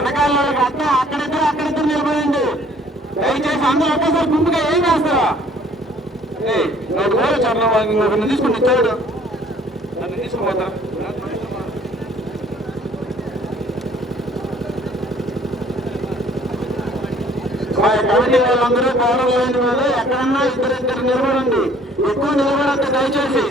వెనకాల అక్క అక్కడిద్దరు అక్కడిద్దరు నిలబడండి. దయచేసి అందరూ ఒక్కసారి గుంపుగా ఏం చేస్తారా? తీసుకుని కమిటీ వాళ్ళందరూ ఎక్కడన్నా ఇద్దరు ఇద్దరు నిలబడండి. ఎక్కువ నిలబడండి దయచేసి.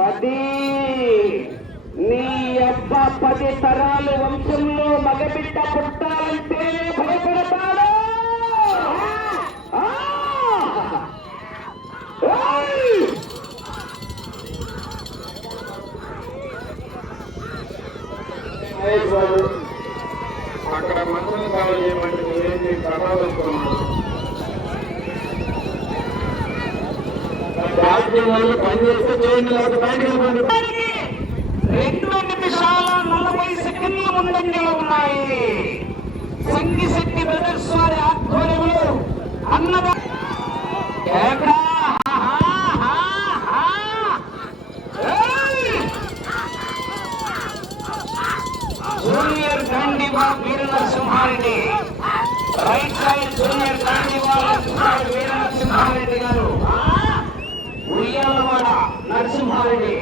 పది నీ అబ్బ పది తరాలు వంశంలో మగబిట్ట పుట్టాలంటే భయపడతాడు? అక్కడ మంత్రం కావాలి ఏమంటే ప్రమాదం పార్టీ వాళ్ళు పనిచేస్తే చేయండి లేకపోతే బయటకు రెండు నలభై సెకండ్ల ముందంజలో ఉన్నాయి. సింగిశెట్టి బ్రదర్స్ వారి ఆధ్వర్యంలో junior Gandhiva Veera Narasimha Reddy right side junior Gandhiva Veera Narasimha Reddy గారు. ఉయ్యాలవాడ నరసింహారెడ్డి.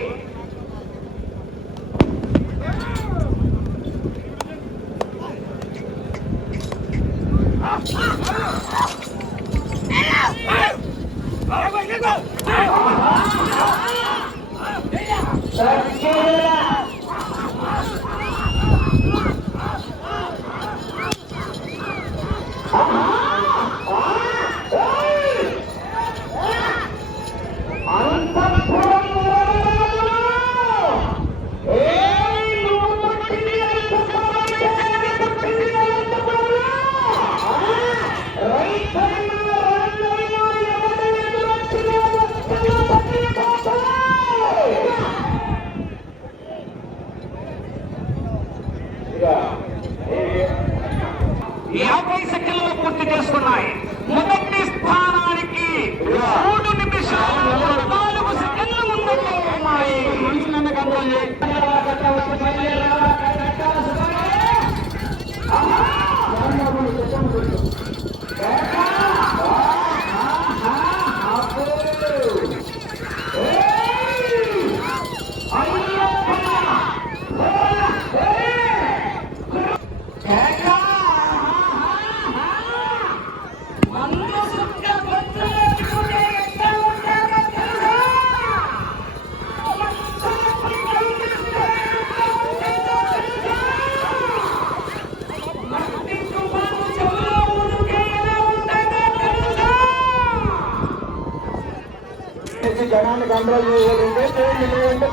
జనాన్ని కంట్రోల్ చేయగలిగితే మీరు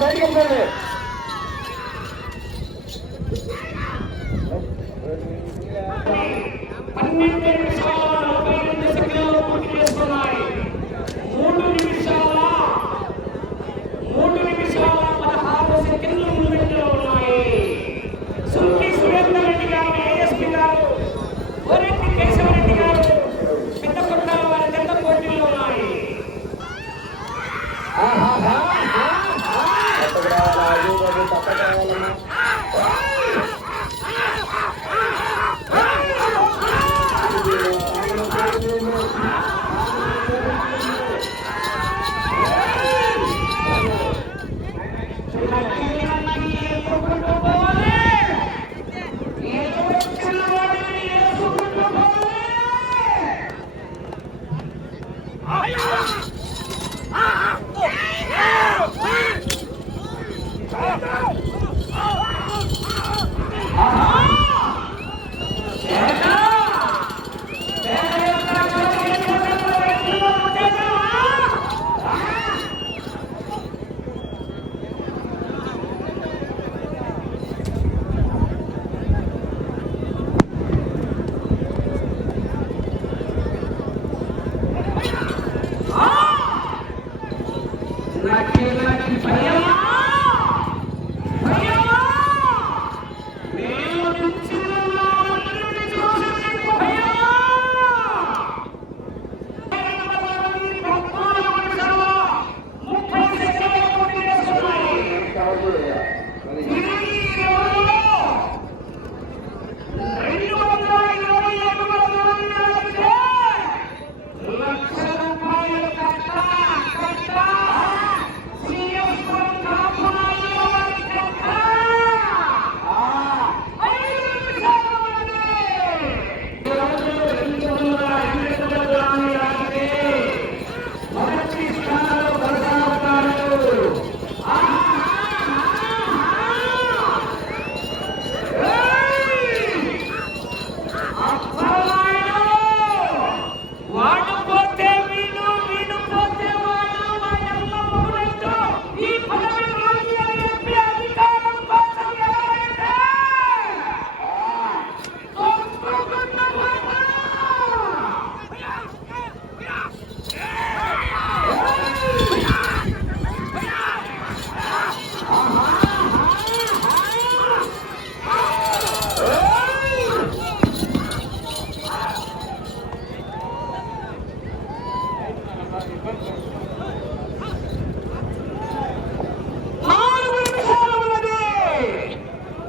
బాధ్యత కంట్రోల్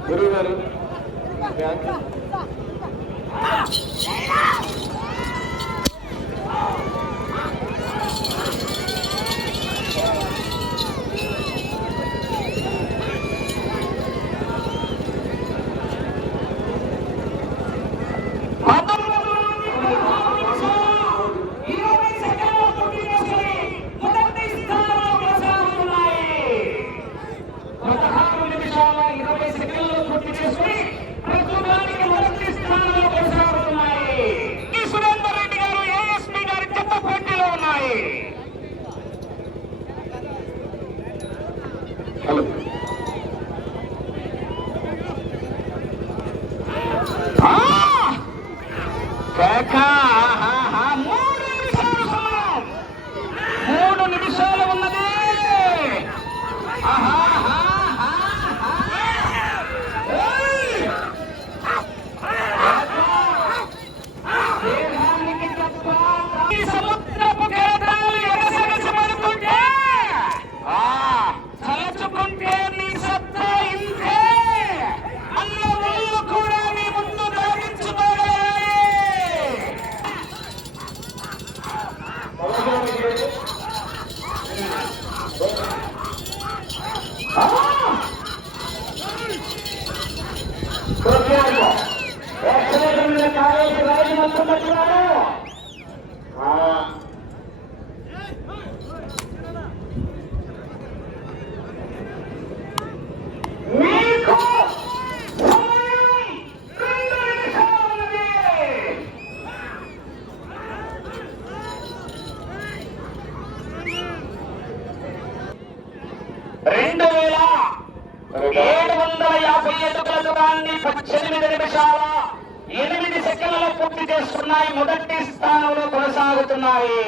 గురువు గారు రాజు మొత్తం పెట్టినారు ఏడు వందల యాభై ఎనిమిది పూర్తి చేస్తున్నాయి. మొదటి స్థానంలో కొనసాగుతున్నాయి.